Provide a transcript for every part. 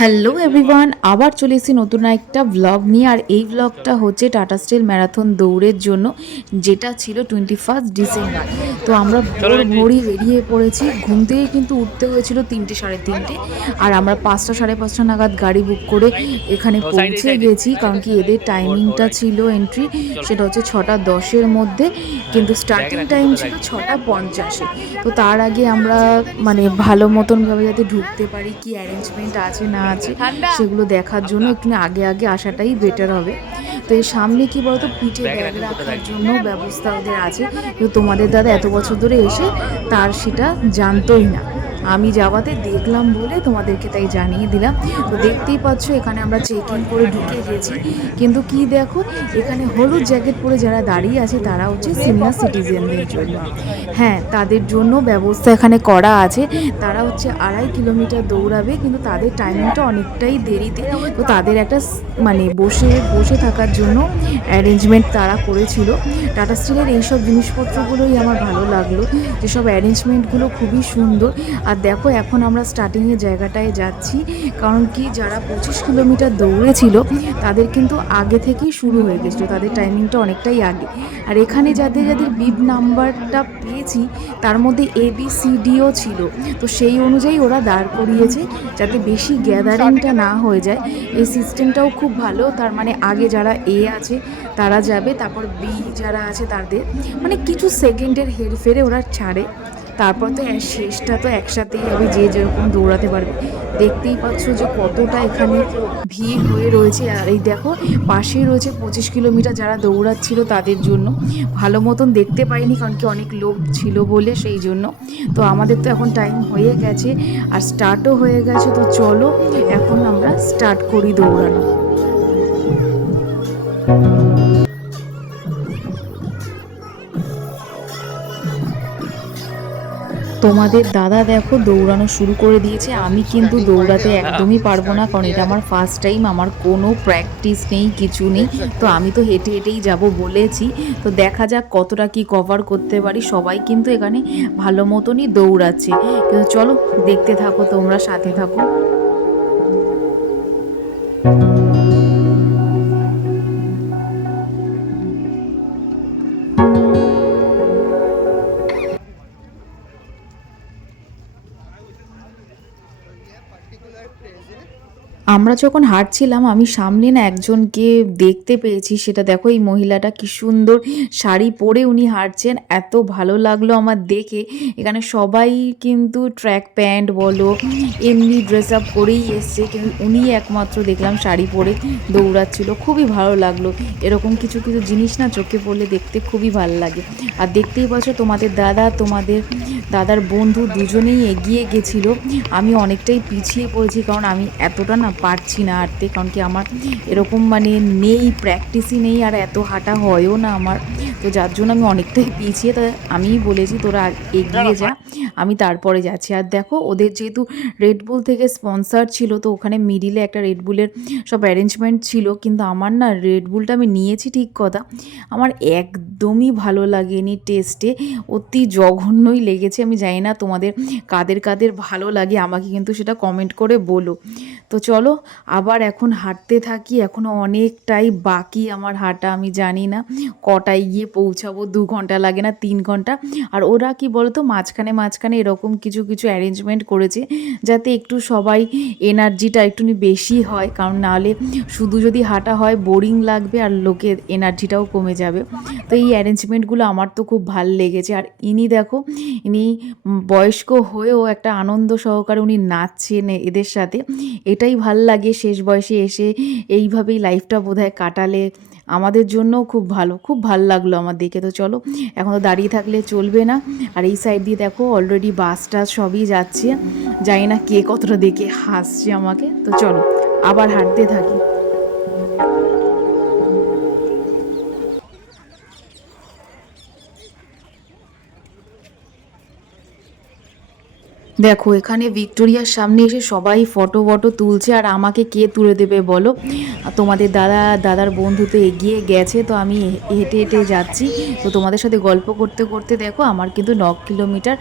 Hello everyone, আবার চলে এসেছি নতুন একটা ব্লগ নিয়ে। আর এই ব্লগটা হচ্ছে টাটা স্টিল ম্যারাথন দৌড়ের জন্য, যেটা ছিল 21 ডিসেম্বর। তো আমরা ভোরই বেরিয়ে পড়েছি। ঘুম থেকে কিন্তু উঠতে হয়েছিল 3টে সাড়ে 3টে, আর আমরা 5টা সাড়ে 5টা নাগাদ গাড়ি বুক করে এখানে পৌঁছে গেছি। কারণ কি এদের টাইমিংটা ছিল এন্ট্রি, সেটা হচ্ছে 6:10-এর মধ্যে, কিন্তু স্টার্টিং টাইম ছিল 6:50-এ। তো তার আগে আমরা মানে ভালো মতনভাবে যাতে ঢুকতে পারি, কি অ্যারেঞ্জমেন্ট আছে না আছে সেগুলো দেখার জন্য একটু আগে আগে আসাটাই বেটার হবে। তো এর সামনে কি বলতো, পিঠে ব্যাগ রাখার জন্য ব্যবস্থা ওদের আছে, কিন্তু তোমাদের দাদা এত বছর ধরে এসে তার সেটা জানতোই না। আমি যাওয়াতে দেখলাম বলে তোমাদেরকে তাই জানিয়ে দিলাম। তো দেখতেই পাচ্ছ এখানে আমরা চেক ইন করে ঢুকে গেছি, কিন্তু কি দেখো, এখানে হলুদ জ্যাকেট পরে যারা দাঁড়িয়ে আছে তারা হচ্ছে সিনিয়র সিটিজেনদের জন্য। হ্যাঁ, তাদের জন্য ব্যবস্থা এখানে করা আছে। তারা হচ্ছে 2.5 কিলোমিটার দৌড়াবে, কিন্তু তাদের টাইমিংটা অনেকটাই দেরিতে। তো তাদের একটা মানে বসে বসে থাকার জন্য অ্যারেঞ্জমেন্ট তারা করেছিল। টাটা স্টিলের এইসব জিনিসপত্রগুলোই আমার ভালো লাগলো, যেসব অ্যারেঞ্জমেন্টগুলো খুবই সুন্দর। আর দেখো এখন আমরা স্টার্টিংয়ের জায়গাটায় যাচ্ছি, কারণ কি যারা 25 কিলোমিটার দৌড়েছিল তাদের কিন্তু আগে থেকেই শুরু হয়ে গেছিলো, তাদের টাইমিংটা অনেকটাই আগে। আর এখানে যাদের যাদের বিব নাম্বারটা পেয়েছি তার মধ্যে ABCDও ছিল, তো সেই অনুযায়ী ওরা দাঁড় করিয়েছে যাতে বেশি গ্যাদারিংটা না হয়ে যায়। এই সিস্টেমটাও খুব ভালো। তার মানে আগে যারা A আছে তারা যাবে, তারপর B যারা আছে তাদের মানে কিছু সেকেন্ডের হেরফেরে ওরা ছাড়ে, তারপর তো শেষটা তো একসাথেই হবে, যে যেরকম দৌড়াতে পারবে। দেখতেই পাচ্ছ যে কতটা এখানে ভিড় হয়ে রয়েছে। আর এই দেখো পাশেই রয়েছে 25 কিলোমিটার যারা দৌড়াচ্ছিল তাদের জন্য। ভালো মতন দেখতে পাইনি, কারণ কি অনেক লোক ছিল বলে সেই জন্য। তো আমাদের তো এখন টাইম হয়ে গেছে আর স্টার্টও হয়ে গেছে, তো চলো এখন আমরা স্টার্ট করি দৌড়ানো। তোমাদের দাদা দেখো দৌড়ানো শুরু করে দিয়েছে। আমি কিন্তু দৌড়াতে একদমই পারবো না, কারণ এটা আমার ফার্স্ট টাইম, আমার কোনো প্র্যাকটিস নেই, কিছু নেই। তো আমি তো হেঁটে হেঁটেই যাব বলেছি। তো দেখা যাক কতটা কি কভার করতে পারি। সবাই কিন্তু এখানে ভালো মতনই দৌড়াচ্ছে, কিন্তু চলো দেখতে থাকো, তোমরা সাথে থাকো। আমরা যখন হাঁটছিলাম আমি সামনে না একজনকে দেখতে পেয়েছি, সেটা দেখো এই মহিলাটা কি সুন্দর শাড়ি পরে উনি হাঁটছেন, এত ভালো লাগলো আমার দেখে। এখানে সবাই কিন্তু ট্র্যাক প্যান্ট বলো এমনি ড্রেস আপ করেই এসছে, কিন্তু উনি একমাত্র দেখলাম শাড়ি পরে দৌড়াচ্ছিল। খুবই ভালো লাগলো। এরকম কিছু কিছু জিনিস না চোখে পড়লে দেখতে খুবই ভালো লাগে। আর দেখতেই পাচ্ছ তোমাদের দাদার বন্ধু দুজনেই এগিয়ে গেছিলো, আমি অনেকটাই পিছিয়ে পড়েছি, কারণ আমি এতটা না পারছি না হাঁটতে, কারণ কি আমার এরকম মানে নেই, প্র্যাকটিসই নেই, আর এত হাঁটা হয়ও না আমার। তো যার জন্য আমি অনেকটাই পিছিয়ে, তো আমিই বলেছি তোরা এগিয়ে যা, আমি তারপরে যাচ্ছি। আর দেখো ওদের যেহেতু রেডবুল থেকে স্পন্সার ছিল, তো ওখানে মিডিলে একটা রেডবুলের সব অ্যারেঞ্জমেন্ট ছিল, কিন্তু আমার না রেডবুলটা আমি নিয়েছি ঠিক কথা, আমার একদমই ভালো লাগেনি টেস্টে, অতি জঘন্যই লেগেছে। আমি জানি না তোমাদের কাদের কাদের ভালো লাগে, আমাকে কিন্তু সেটা কমেন্ট করে বলো। তো চলো আবার এখন হাঁটতে থাকি, এখনও অনেকটাই বাকি আমার হাঁটা। আমি জানি না কটায় গিয়ে পৌঁছাবো, 2 ঘন্টা লাগে না 3 ঘন্টা। আর ওরা কি বলতো মাঝখানে মাঝখানে এরকম কিছু কিছু অ্যারেঞ্জমেন্ট করেছে যাতে একটু সবাই এনার্জিটা একটু বেশি হয়, কারণ নাহলে শুধু যদি হাঁটা হয় বোরিং লাগবে আর লোকের এনার্জিটাও কমে যাবে। তো এই অ্যারেঞ্জমেন্টগুলো আমার তো খুব ভাল লেগেছে। আর ইনি দেখো, ইনি বয়স্ক হয়েও একটা আনন্দ সহকারে উনি নাচছেন এদের সাথে, এটাই ভাল লাগে। শেষ বয়সে এসে এইভাবেই লাইফটা বোধহয় কাটালে আমাদের জন্য খুব ভাল লাগলো আমার দেখে। তো চলো এখন তো দাঁড়িয়ে থাকলে চলবে না। আর এই সাইড দিয়ে দেখো অলরেডি বাস টাস সবই যাচ্ছে, জানি না কে কতটা দেখে হাসছে আমাকে। তো চলো আবার হাঁটতে থাকি। দেখো এখানে ভিক্টোরিয়ার সামনে এসে সবাই ফটো তুলছে, আর আমাকে কে তুলে দেবে বলো। তোমাদের দাদার বন্ধু তো এগিয়ে গেছে, তো আমি হেঁটে হেঁটে যাচ্ছি। তো তোমাদের সাথে গল্প করতে করতে দেখো আমার কিন্তু 9 কিলোমিটার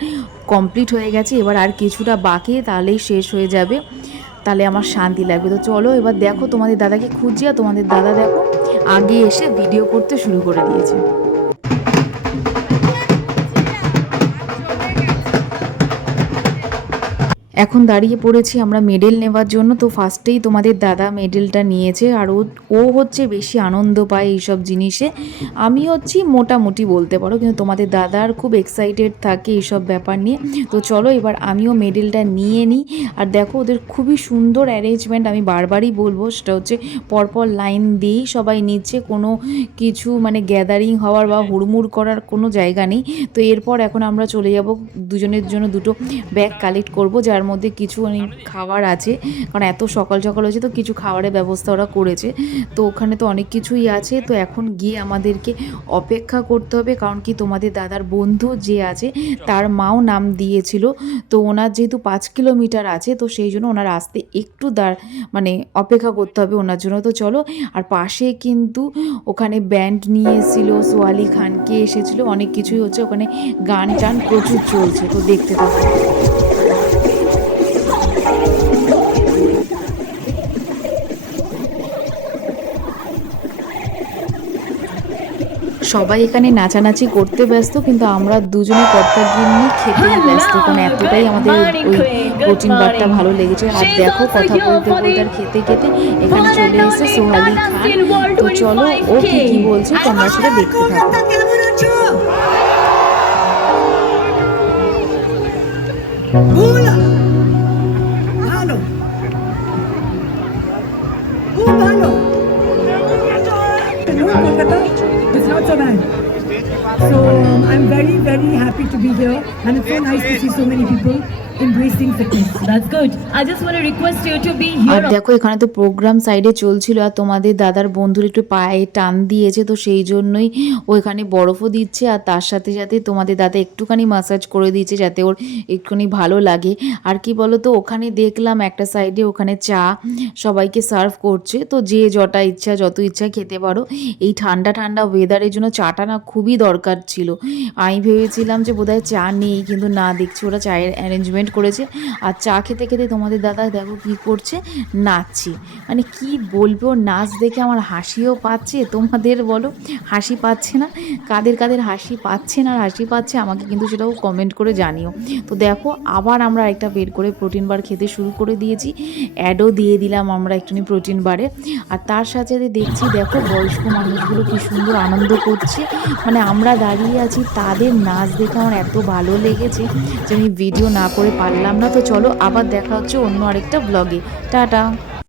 কমপ্লিট হয়ে গেছে, এবার আর কিছুটা বাকি, তাহলেই শেষ হয়ে যাবে। তাহলে আমার শান্তি লাগবে। তো চলো এবার দেখো তোমাদের দাদাকে খুঁজছি, আর তোমাদের দাদা দেখো আগে এসে ভিডিও করতে শুরু করে দিয়েছে। এখন দাঁড়িয়ে পড়েছি আমরা মেডেল নেওয়ার জন্য। তো ফার্স্টেই তোমাদের দাদা মেডেলটা নিয়েছে, আর ও হচ্ছে বেশি আনন্দ পায় এইসব জিনিসে। আমি হচ্ছি মোটামুটি বলতে পারো, কিন্তু তোমাদের দাদার খুব এক্সাইটেড থাকে এইসব ব্যাপার নিয়ে। তো চলো এবার আমিও মেডেলটা নিয়ে নিই। আর দেখো ওদের খুবই সুন্দর অ্যারেঞ্জমেন্ট, আমি বারবারই বলবো, সেটা হচ্ছে পরপর লাইন দিয়েই সবাই নিচ্ছে, কোনো কিছু মানে গ্যাদারিং হওয়ার বা হুড়মুড় করার কোনো জায়গা নেই। তো এরপর এখন আমরা চলে যাব দুজনের জন্য দুটো ব্যাগ কালেক্ট করব, যার মধ্যে কিছু খাবার আছে, কারণ এত সকাল সকাল হয়েছে তো কিছু খাবারের ব্যবস্থা ওরা করেছে। তো ওখানে তো অনেক কিছুই আছে। তো এখন গিয়ে আমাদেরকে অপেক্ষা করতে হবে, কারণ কি তোমাদের দাদার বন্ধু যে আছে তার মাও নাম দিয়েছিল। তো ওনার যেহেতু 5 কিলোমিটার আছে, তো সেই জন্য ওনার আসতে একটু মানে অপেক্ষা করতে হবে ওনার জন্য। তো চলো, আর পাশে কিন্তু ওখানে ব্যান্ড নিয়ে এসেছিলো, সোয়ালি খানকে এসেছিলো, অনেক কিছুই হচ্ছে ওখানে, গান টান প্রচুর চলছে। তো দেখতে থাকো। সবাই এখানে নাচানাচি করতে ব্যস্ত, কিন্তু আমরা দুজনে কর্তাগিন্নি খেতেই ব্যস্ত, কারণ এতটাই আমাদের ওই প্রোটিন বারটা ভালো লেগেছে। আর দেখো কথা বলতে বলতে আর খেতে খেতে এখানে চলে এসেছে সোহালি খান। তো চলো ও কি কি বলছে তোমরা সেটা দেখতে থাকো। ভালো, খুব ভালো। No, Kolkata, it's not so bad. So I'm very, very happy to be here, and it's so nice to see so many people embracing fitness. That's good. I just want to request you to be R here. দেখো এখানে তো programme সাইডে চলছিল, আর তোমাদের দাদার বন্ধুর একটু পায়ে টান দিয়েছে, তো সেই জন্যই ও এখানে বরফও দিচ্ছে, আর তার সাথে সাথে তোমাদের দাদা একটুখানি মাসাজ করে দিয়েছে যাতে ওর একটুখানি ভালো লাগে। আর কি বলো তো, ওখানে দেখলাম একটা সাইডে ওখানে চা সবাইকে সার্ভ করছে, তো যে যটা ইচ্ছা যত ইচ্ছা খেতে পারো। এই ঠান্ডা ঠান্ডা ওয়েদারের জন্য চাটা না খুবই দরকার ছিল। আমি ভেবেছিলাম যে বোধহয় চা নেই, কিন্তু না, দেখছি ওরা চায়ের অ্যারেঞ্জমেন্ট করেছে। আর চা খেতে খেতে তোমাদের দাদা দেখো কি করছে, নাচছি। মানে কি বলবো, নাচ দেখে আমার হাসিও পাচ্ছে। তোমাদের বলো হাসি পাচ্ছে না? কাদের কাদের হাসি পাচ্ছে না আর হাসি পাচ্ছে আমাকে কিন্তু সেটাও কমেন্ট করে জানিও। তো দেখো আবার আমরা একটা বের করে প্রোটিন বার খেতে শুরু করে দিয়েছি, অ্যাডও দিয়ে দিলাম আমরা একটুখানি প্রোটিন বারে। আর তার সাথে সাথে দেখছি দেখো বয়স্ক মানুষগুলো কি সুন্দর আনন্দ করছে, মানে আমরা দাঁড়িয়ে আছি, তাদের নাচ দেখে আমার এত ভালো লেগেছে যে আমি ভিডিও না করে পারলাম না। তো চলো আবার দেখা হচ্ছে অন্য আরেকটা ব্লগে। টাটা।